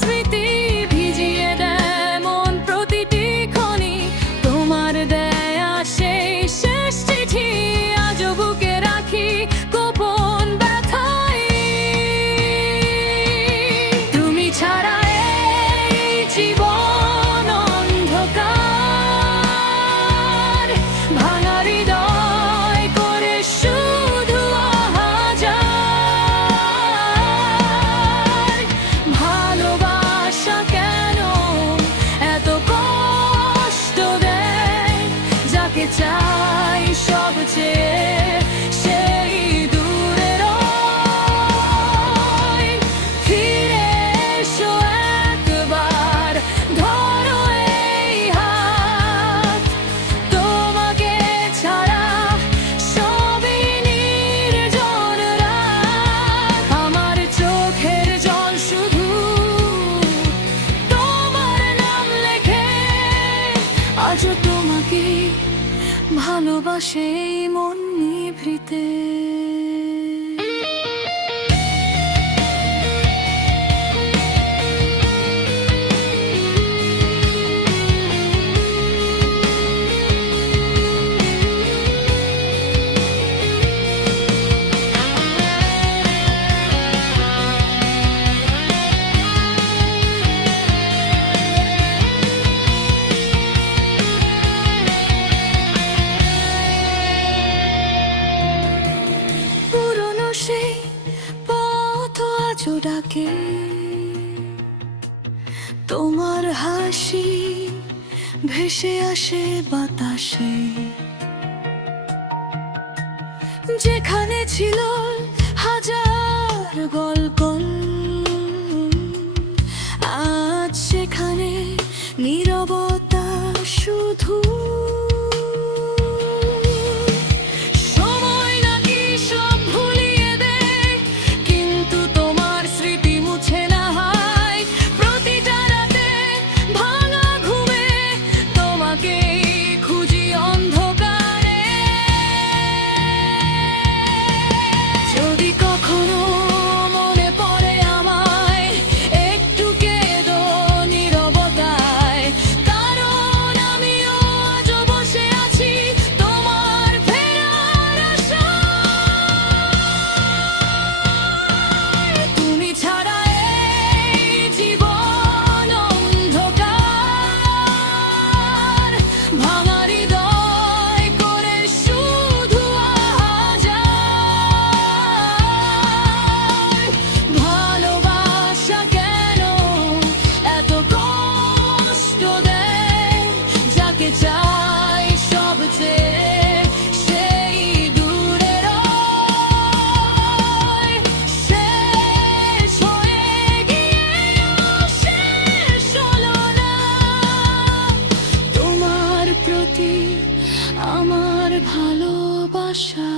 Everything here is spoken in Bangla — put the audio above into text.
স্মৃতি ভিজিয়ে দেয় মন প্রতিটি ক্ষণে। তোমার দেয়া সেই শেষ চিঠি আজও বুকে রাখি গোপন ব্যথায়। তুমি ছাড়া এই জীবন অন্ধকার, ভাঙা হৃদয় করে শুধু আহাজার। ভালোবাসা কেন এত কষ্ট দেয়, যাকে চাই সবচেয়ে সেই দূরে রয়। ফিরে এসো একবার, ধরো এই হাত, তোমাকে ছাড়া সবই নির্জন রাত। আমার চোখের জল শুধু তোমার নাম লেখে, আজও তোমাকে ভালোবাসে এই মন নিভৃতে। পুরনো সেই পথ আজও ডাকে, তোমার হাসি ভেসে আসে বাতাসে। যেখানে ছিল হাজার গল্প, আজ সেখানে নীরবতা শুধু। সময় নাকি সব ভুলিয়ে দেয়, কিন্তু তোমার স্মৃতি মুছে না হয়। প্রতিটা রাতে ভাঙা ঘুমে তোমাকে খুঁজি অন্ধকারে। যদি কখনো মনে পড়ে আমায়, একটু কেঁদো নীরবতায়, কারণ আমিও আজও বসে আছি তোমার ফেরার আশায়। তুমি ছাড়া এই জীবন অন্ধকার, ভাঙা হৃদয় করে শুধু আহাজার। ভালোবাসা কেন এত কষ্ট দেয়, যাকে চাই সবচেয়ে সেই দূরে রয়। শেষ হয়ে গিয়েও শেষ হলো না, তোমার প্রতি আমার ভালোবাসা।